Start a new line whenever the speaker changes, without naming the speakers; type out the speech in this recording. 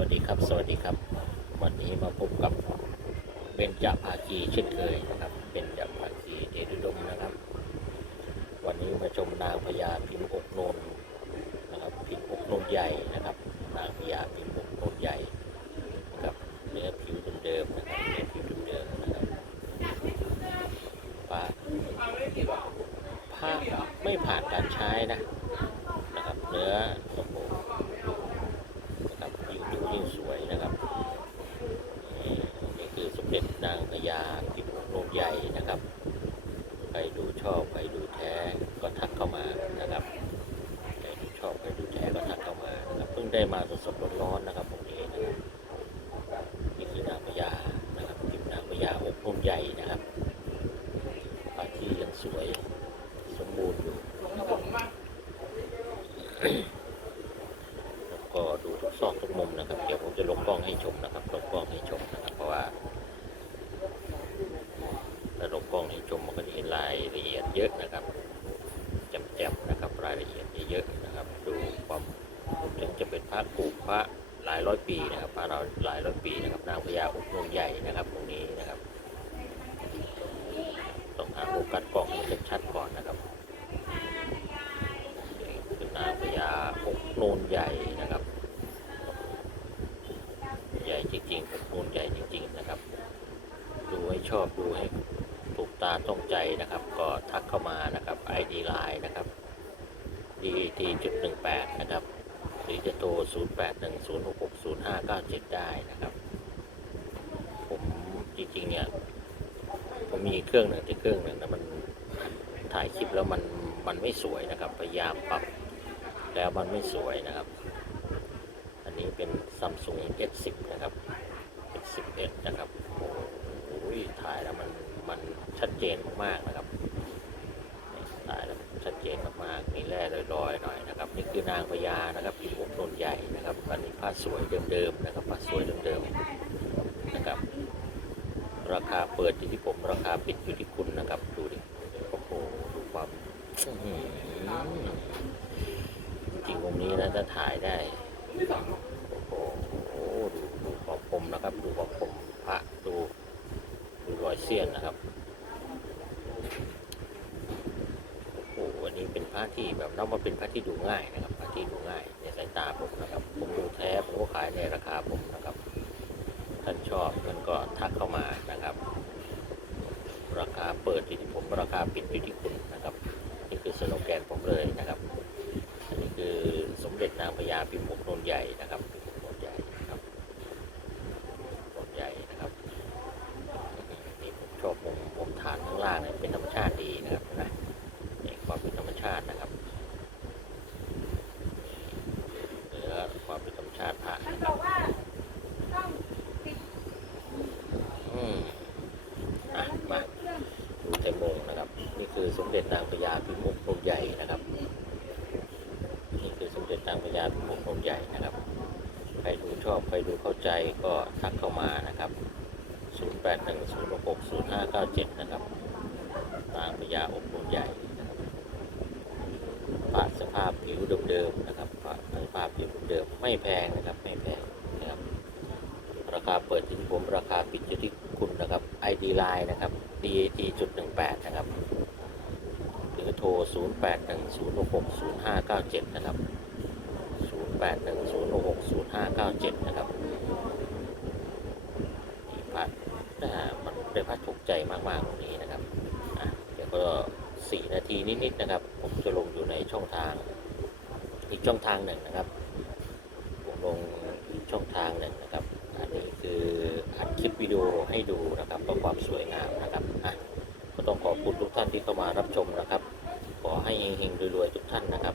วัสดีครับ สวัสดีครับ วันนี้มาพบกับเบญจภาคีเช่นเคยนะครับเบญจภาคีเดชอุดมนะครับ วันนี้มาชมนางพญาพิมพ์อกนนนะครับพิมพ์อกนนใหญ่นะครับ นางพญาพิมพ์อกนนใหญ่นะครับเนื้อผิวเดิมๆนะครับเนื้อผิวเดิมๆนะครับผ้าผ้าไม่ผ่านการใช้นะนะครับเนื้อโอ้โห นะครับยิ่งดูยิ่งสวยนะครับนี่นี่คือสมเด็จนางพญาพิมพ์โนม ใหญ่นะครับ ใครดูชอบใครดูแท้ก็ทักเข้ามานะครับใครดูชอบใครดูแท้ก็ทักเข้ามานะครับเพิ่งได้มาสดๆร้อนๆนะครับตรงนี้นะครับนี่คือนางพญานะครับพิมนางพญาอกนมใหญ่นะครับปาที่ยังสวยสมบูรณ์อยู่นะครับแล้วก็ดูทุกซอกทุกมุมนะครับ เดี๋ยวผมจะลงกล้องให้ชมนะครับลงกล้องให้ชมนะครับเพราะว่าถ้าลงกล้องให้ชมมันก็จะเห็น รายละเอียดเยอะนะครับแจ่มๆนะครับรายละเอียดเยอะนะครับ ดูความถึงจะเป็นพระกูพระหลายร้อยปีนะครับพระเราหลายร้อยปีนะครับนางพญาอกนงใหญ่นะครับตรงนี้นะครับต้องหาโฟกัสกล้องให้ชัดๆก่อนนะครับเป็นนางพญาอกโนนใหญ่นะครับ ใหญ่จริงๆอกโนนใหญ่จริง ๆ นะครับ ดูให้ชอบดูให้ ตาต้องใจนะครับ ก็ทักเข้ามานะครับ ID Line นะครับ DT จุดหนึ่งแปดนะครับหรือจะโทร0 8 1 0 6 6 0 5 9 7ได้นะครับ ผมจริงๆเนี่ยผมมีเครื่องหนึ่งที่เครื่องหนึ่งนะมันถ่ายคลิปแล้วมันมันไม่สวยนะครับ พยายามปรับแล้วมันไม่สวยนะครับ อันนี้เป็น Samsung S10 นะครับ S11 นะครับ โอ้โหถ่ายแล้วมันมัน ชัดเจนมากๆนะครับถ่ายแล้วชัดเจนมากๆมีแร่ลอยๆหน่อยนะครับ นี่คือนางพญานะครับพิมพ์อกนนใหญ่นะครับอันนี้ผ้าสวยเดิมๆนะครับผ้าสวยเดิมๆนะครับ ราคาเปิดอยู่ที่ผมราคาปิดอยู่ที่คุณนะครับ ดูดิโอ้โหดูความจริงตรงนี้นะถ้าถ่ายได้โอ้โหดูดูความคมนะครับ ดูความคมพระดูดูรอยเสี้ยนนะครับ โอ้โหอันนี้ เป็นพระที่แบบนับว่าเป็นพระที่ดูง่ายนะครับพระที่ดูง่ายในสายตาผมนะครับ ผมดูแท้ผมก็ขายในราคาผมนะครับ ท่านชอบท่านก็ทักเข้ามานะครับ ราคาเปิดอยู่ที่ผมราคาปิดอยู่ที่คุณนะครับ นี่คือสโลแกนผมเลยนะครับอันนี้คือสมเด็จนางพญาพิมพ์อกโนนใหญ่นะครับโนนใหญ่นะครับโนนใหญ่นะครับนี่ผมชอบมุมมุมฐานข้างล่างเนี่ยเป็นธรรมชาติดีนะครับนะนี่ความเป็นธรรมชาตินะครับเนื้อ ความเป็นธรรมชาติพระนะครับอืมอะมาดูแตงโมนะครับ นี่คือสมเด็จนางพญาพิมพ์อกโนนใหญ่นะครับ นี่คือสมเด็จนางพญาพิมพ์องค์ใหญ่นะครับ ใครดูชอบใครดูเข้าใจก็ทักเข้ามานะครับ 0 8 1 0 6 0 5 9 7 นะครับนางพญาองค์ใหญ่นะครับปาดสภาพผิวเดิมๆนะครับาดสภาพผิวเดิมไม่แพงนะครับไม่แพงนะครับ ราคาเปิดที่ผมราคาปิดอยู่ที่คุณนะครับ ID Line นะครับ DAT จุด18นะครับหรือโทร 0 8 1 0 6 6 0 5 9 7 นะครับ 0 8 1 0 6 6 0 5 9 7 นะครับที่พัดนะมันได้พัดถูกใจมากๆตรงนี้นะครับ อะ เดี๋ยวก็ 4 นาทีนิด ๆ นะครับ ผมจะลงอยู่ในช่องทาง อีกช่องทางหนึ่งนะครับผมลงอีกช่องทางหนึ่งนะครับ อันนี้คืออัดคลิปวิดีโอให้ดูนะครับเพื่อความสวยงามนะครับอะก็ต้องขอบคุณทุกท่านที่เข้ามารับชมนะครับ ขอให้เฮงๆรวยๆทุกท่านนะครับ